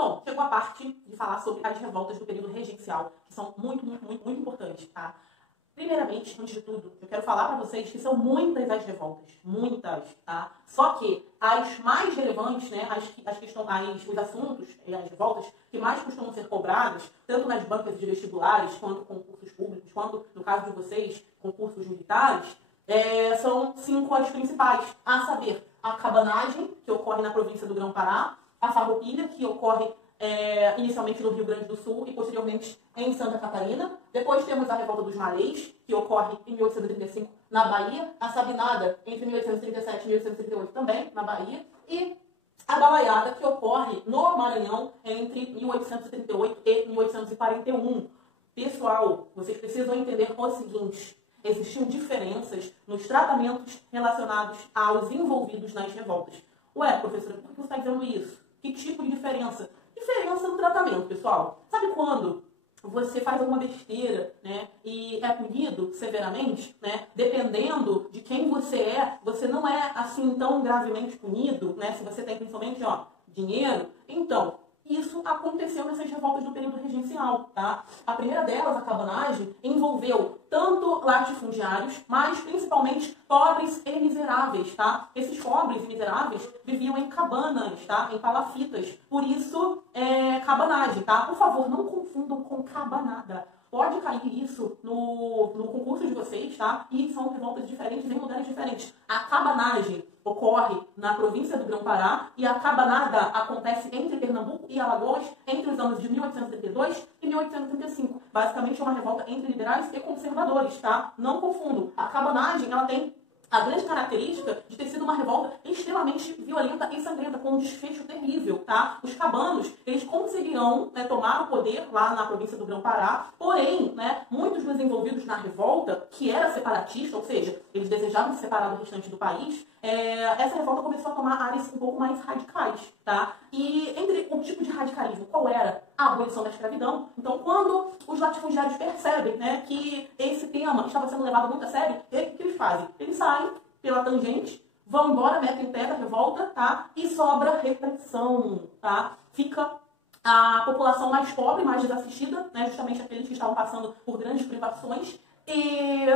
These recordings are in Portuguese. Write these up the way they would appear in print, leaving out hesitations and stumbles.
Bom, chegou a parte de falar sobre as revoltas do período regencial, que são muito importantes, tá? Primeiramente, antes de tudo, eu quero falar para vocês que são muitas as revoltas, muitas, tá? Só que as mais relevantes, né, os assuntos e as revoltas que mais costumam ser cobradas, tanto nas bancas de vestibulares, quanto concursos públicos, quanto, no caso de vocês, concursos militares, são 5 as principais, a saber, a cabanagem, que ocorre na província do Grão-Pará, a farroupilha, que ocorre inicialmente no Rio Grande do Sul e posteriormente em Santa Catarina. Depois temos a Revolta dos Malês, que ocorre em 1835 na Bahia. A Sabinada, entre 1837 e 1838 também na Bahia. E a Balaiada, que ocorre no Maranhão entre 1838 e 1841. Pessoal, vocês precisam entender o seguinte: existiam diferenças nos tratamentos relacionados aos envolvidos nas revoltas. Ué, professora, por que você está dizendo isso? Que tipo de diferença? Diferença no tratamento, pessoal. Sabe quando você faz alguma besteira, né, e é punido severamente, né, dependendo de quem você não é assim tão gravemente punido, né, se você tem principalmente, dinheiro. Então, isso aconteceu nessas revoltas do período regencial, tá? A primeira delas, a cabanagem, envolveu tanto latifundiários, mas principalmente pobres e miseráveis, tá? Esses pobres e miseráveis viviam em cabanas, tá? Em palafitas. Por isso, cabanagem, tá? Por favor, não confundam com cabanada. Pode cair isso no concurso de vocês, tá? E são revoltas diferentes em lugares diferentes. A cabanagem ocorre na província do Grão-Pará e a cabanada acontece entre Pernambuco e Alagoas entre os anos de 1832 e 1835. Basicamente é uma revolta entre liberais e conservadores, tá? Não confundam. A cabanagem, ela tem a grande característica de ter sido uma revolta extremamente violenta e sangrenta, com um desfecho terrível, tá? Os cabanos, eles conseguirão, né, tomar o poder lá na província do Grão-Pará, porém, né, muitos dos envolvidos na revolta, que era separatista, ou seja, eles desejavam se separar do restante do país, essa revolta começou a tomar áreas um pouco mais radicais, tá? E entre o tipo de radicalismo, qual era? A abolição da escravidão. Então, quando os latifundiários percebem, né, que esse tema estava sendo levado muito a sério, o que eles fazem? Eles saem pela tangente, vão embora, metem o pé da revolta, tá? E sobra repressão, tá? Fica a população mais pobre, mais desassistida, né? Justamente aqueles que estavam passando por grandes privações. E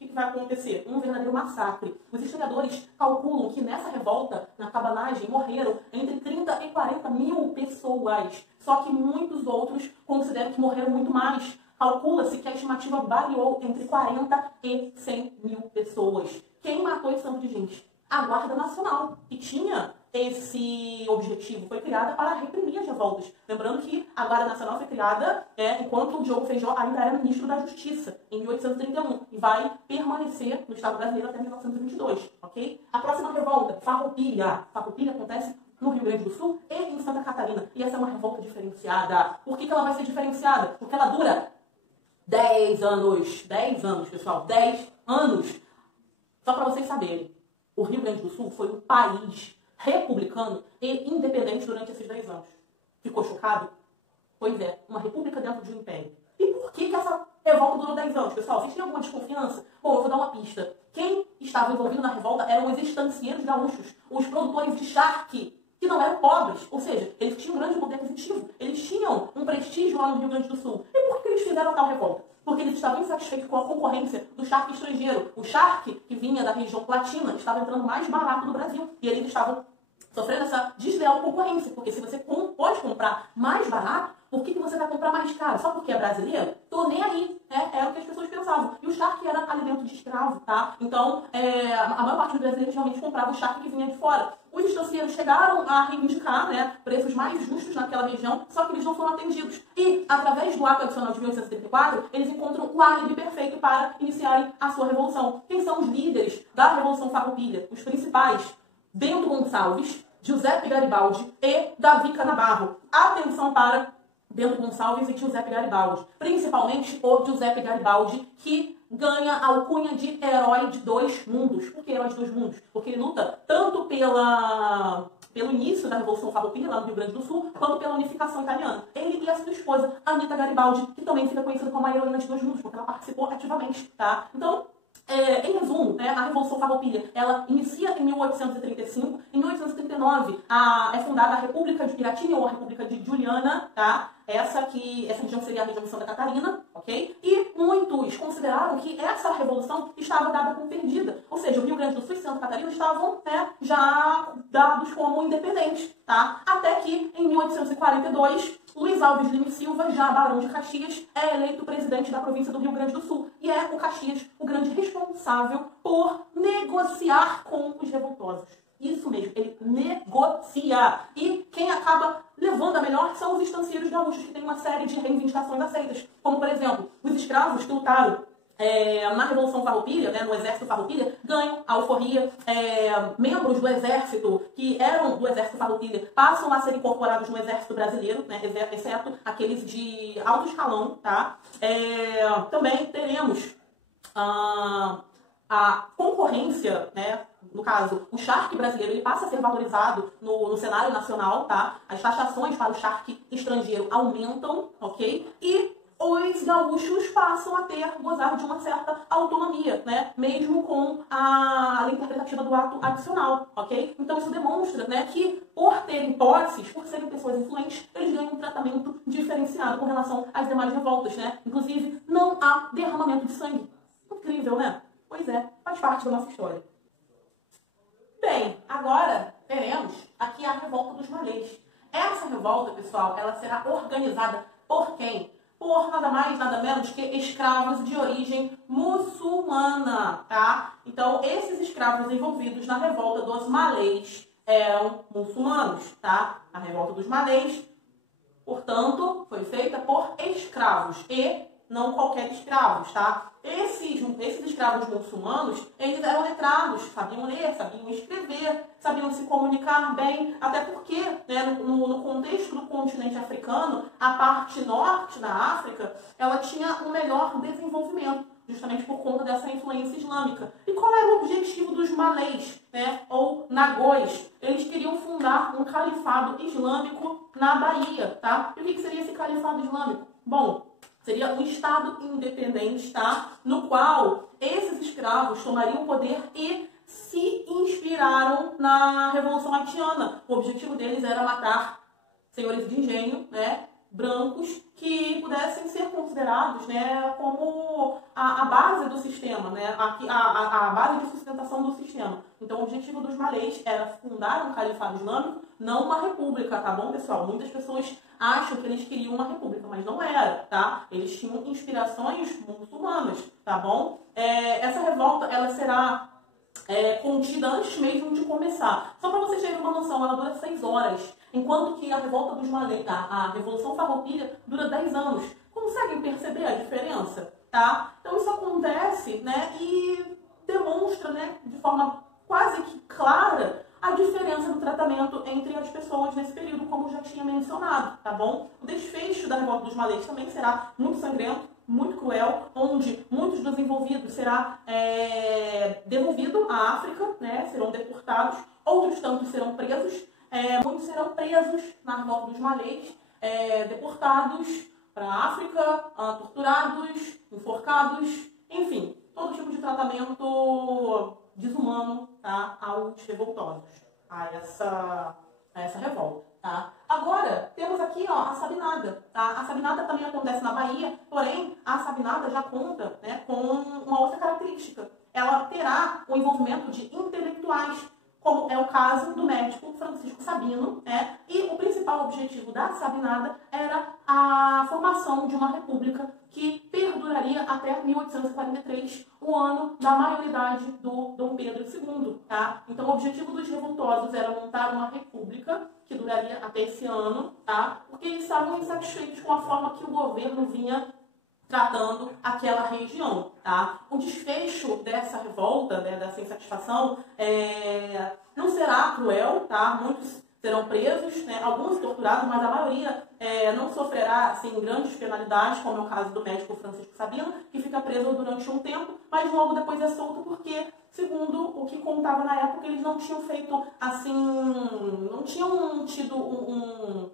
o que vai acontecer? Um verdadeiro massacre. Os historiadores calculam que nessa revolta, na cabanagem, morreram entre 30 e 40 mil pessoas. Só que muitos outros consideram que morreram muito mais. Calcula-se que a estimativa variou entre 40 e 100 mil pessoas. Quem matou esse tanto de gente? A Guarda Nacional, que tinha esse objetivo, foi criada para reprimir as revoltas. Lembrando que a Guarda Nacional foi criada enquanto o Diogo Feijó ainda era ministro da Justiça, em 1831, e vai permanecer no Estado brasileiro até 1922, ok? A próxima revolta, Farroupilha. Farroupilha acontece no Rio Grande do Sul e em Santa Catarina. E essa é uma revolta diferenciada. Por que ela vai ser diferenciada? Porque ela dura 10 anos. 10 anos, pessoal. 10 anos. Só para vocês saberem, o Rio Grande do Sul foi um país republicano e independente durante esses 10 anos. Ficou chocado? Pois é, uma república dentro de um império. E por que essa revolta durou 10 anos, pessoal? Vocês têm alguma desconfiança? Bom, eu vou dar uma pista. Quem estava envolvido na revolta eram os estancieiros gaúchos, os produtores de charque, que não eram pobres. Ou seja, eles tinham um grande poder aquisitivo. Eles tinham um prestígio lá no Rio Grande do Sul. E por que eles fizeram tal revolta? Porque eles estavam insatisfeitos com a concorrência do charque estrangeiro. O charque, que vinha da região platina, estava entrando mais barato no Brasil. E eles estavam sofrendo essa desleal concorrência. Porque se você pode comprar mais barato, por que você vai comprar mais caro? Só porque é brasileiro? Tô nem aí. Era o que as pessoas pensavam. E o charque era alimento de escravo, tá? Então, a maior parte dos brasileiros realmente comprava o charque que vinha de fora. Os estancieiros chegaram a reivindicar, né, preços mais justos naquela região, só que eles não foram atendidos. E, através do Ato Adicional de 1874, eles encontram o álibi perfeito para iniciarem a sua revolução. Quem são os líderes da Revolução Farroupilha? Os principais: Bento Gonçalves, Giuseppe Garibaldi e Davi Canabarro. Atenção para Bento Gonçalves e Giuseppe Garibaldi. Principalmente o Giuseppe Garibaldi, que ganha a alcunha de herói de dois mundos. Por que herói de dois mundos? Porque ele luta tanto pelo início da Revolução Farroupilha, lá no Rio Grande do Sul, quanto pela unificação italiana. Ele e a sua esposa, Anita Garibaldi, que também fica conhecida como a heroína de dois mundos, porque ela participou ativamente, tá? Então, Em resumo, né, a Revolução Farroupilha, ela inicia em 1835. Em 1839 é fundada a República de Piratini, ou a República de Juliana, tá? Essa região seria a região de Santa Catarina, ok? E muitos consideraram que essa revolução estava dada como perdida. Ou seja, o Rio Grande do Sul e Santa Catarina estavam, né, já dados como independentes, tá? Até que, em 1842, Luiz Alves Lima e Silva, já barão de Caxias, é eleito presidente da província do Rio Grande do Sul. E é o Caxias o grande responsável por negociar com os revoltosos. Isso mesmo, ele negocia. E quem acaba levando a melhor são os estancieiros gaúchos, que têm uma série de reivindicações aceitas. Como, por exemplo, os escravos que lutaram na Revolução Farroupilha, né, no Exército Farroupilha, ganham a alforria. Membros do Exército, que eram do Exército Farroupilha, passam a ser incorporados no Exército Brasileiro, né, exceto aqueles de alto escalão, tá? Também teremos a concorrência, né? No caso, o charque brasileiro, ele passa a ser valorizado no cenário nacional, tá? As taxações para o charque estrangeiro aumentam, ok? E os gaúchos passam a gozar de uma certa autonomia, né? Mesmo com a lei interpretativa do ato adicional, ok? Então isso demonstra, né, que por terem posses, por serem pessoas influentes, eles ganham um tratamento diferenciado com relação às demais revoltas, né? Inclusive, não há derramamento de sangue. Incrível, né? Pois é, faz parte da nossa história. Bem, agora teremos aqui a Revolta dos Malês. Essa revolta, pessoal, ela será organizada por quem? Por nada mais, nada menos que escravos de origem muçulmana, tá? Então, esses escravos envolvidos na Revolta dos Malês eram muçulmanos, tá? A Revolta dos Malês, portanto, foi feita por escravos e não qualquer escravos, tá? Esses escravos muçulmanos, eles eram letrados, sabiam ler, sabiam escrever, sabiam se comunicar bem, até porque, né, no contexto do continente africano, a parte norte da África, ela tinha um melhor desenvolvimento, justamente por conta dessa influência islâmica. E qual era o objetivo dos malês, né, ou nagôs? Eles queriam fundar um califado islâmico na Bahia, tá? E o que seria esse califado islâmico? Bom, seria um Estado independente, tá? No qual esses escravos tomariam o poder e se inspiraram na Revolução Haitiana. O objetivo deles era matar senhores de engenho, né, brancos, que pudessem ser considerados, né, como a base do sistema, né, a base de sustentação do sistema. Então, o objetivo dos malês era fundar um califado islâmico, não uma república, tá bom, pessoal? Muitas pessoas acham que eles queriam uma república, mas não era, tá? Eles tinham inspirações muçulmanas, tá bom? Essa revolta, ela será contida antes mesmo de começar. Só para vocês terem uma noção, ela dura 6 horas, enquanto que a Revolta dos Malês, a Revolução Farroupilha, dura 10 anos. Conseguem perceber a diferença? Tá? Então isso acontece, né, e demonstra, né, de forma quase que clara a diferença no tratamento entre as pessoas nesse período, como eu já tinha mencionado, tá bom? O desfecho da Revolta dos Malês também será muito sangrento, muito cruel, onde muitos dos envolvidos será devolvido à África, né, serão deportados, outros tantos serão presos, muitos serão presos na Revolta dos Malês, deportados para a África, torturados, enforcados, enfim, todo tipo de tratamento desumano, tá, aos revoltosos, a essa revolta, tá? Agora, temos aqui, ó, a Sabinada, tá? A Sabinada também acontece na Bahia, porém, a Sabinada já conta, né, com uma outra característica. Ela terá o envolvimento de intelectuais, como é o caso do médico Francisco Sabino, né? E o principal objetivo da Sabinada era a formação de uma república que perduraria até 1843, o ano da maioridade do Dom Pedro II, tá? Então, o objetivo dos revoltosos era montar uma república que duraria até esse ano, tá? Porque eles estavam insatisfeitos com a forma que o governo vinha tratando aquela região, tá? O desfecho dessa revolta, né, dessa insatisfação, não será cruel, tá? Muitos serão presos, né? Alguns torturados, mas a maioria não sofrerá, assim, grandes penalidades, como é o caso do médico Francisco Sabino, que fica preso durante um tempo, mas logo depois é solto porque, segundo o que contava na época, eles não tinham feito, assim, não tinham tido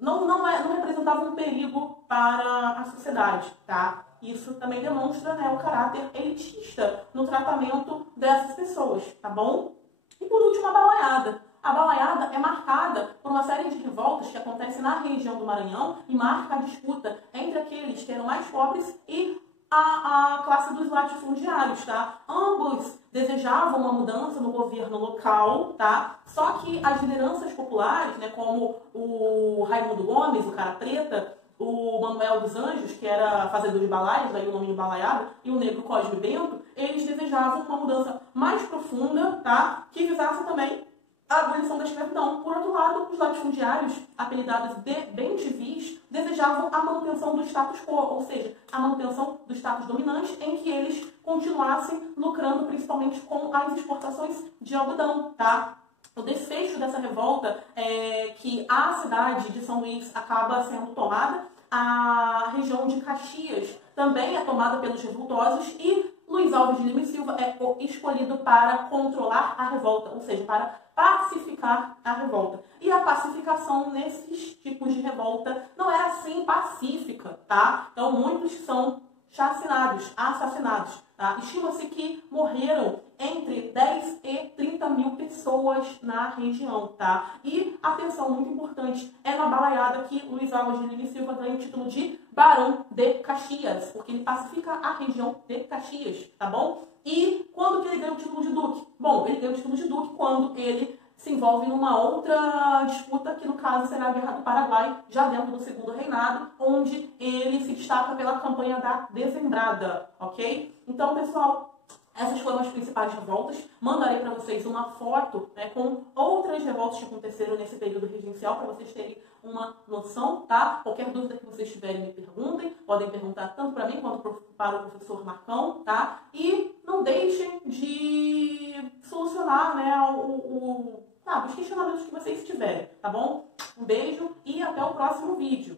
não representava um perigo para a sociedade, tá? Isso também demonstra, né, o caráter elitista no tratamento dessas pessoas, tá bom? E por último, a balaiada. A balaiada é marcada por uma série de revoltas que acontecem na região do Maranhão e marca a disputa entre aqueles que eram mais pobres e a classe dos latifundiários, tá? Ambos desejavam uma mudança no governo local, tá? Só que as lideranças populares, né, como o Raimundo Gomes, o Cara Preta, o Manuel dos Anjos, que era fazedor de balaias, daí o nome de balaiada, e o negro Cosme Bento, eles desejavam uma mudança mais profunda, tá? Que visasse também a abolição da escravidão. Por outro lado, os latifundiários, apelidados de bem-te-vis, desejavam a manutenção do status quo, ou seja, a manutenção do status dominante em que eles continuassem lucrando principalmente com as exportações de algodão, tá? O desfecho dessa revolta é que a cidade de São Luís acaba sendo tomada, a região de Caxias também é tomada pelos revoltosos e Luiz Alves de Lima e Silva é escolhido para controlar a revolta, ou seja, para pacificar a revolta. E a pacificação nesses tipos de revolta não era assim pacífica, tá? Então muitos são chacinados, assassinados, tá? Estima-se que morreram entre 10 e 30 mil pessoas na região, tá? E, atenção, muito importante, é na balaiada que Luiz Alves de Lima e Silva ganha o título de Barão de Caxias, porque ele pacifica a região de Caxias, tá bom? E quando que ele ganha o título de duque? Bom, ele ganha o título de duque quando ele se envolve numa outra disputa, que no caso será a Guerra do Paraguai, já dentro do segundo reinado, onde ele se destaca pela campanha da Dezembrada, ok? Então, pessoal, essas foram as principais revoltas. Mandarei para vocês uma foto, né, com outras revoltas que aconteceram nesse período regencial, para vocês terem uma noção, tá? Qualquer dúvida que vocês tiverem, me perguntem. Podem perguntar tanto para mim quanto para o professor Marcão, tá? E não deixem de solucionar, né, os questionamentos que vocês tiverem, tá bom? Um beijo e até o próximo vídeo.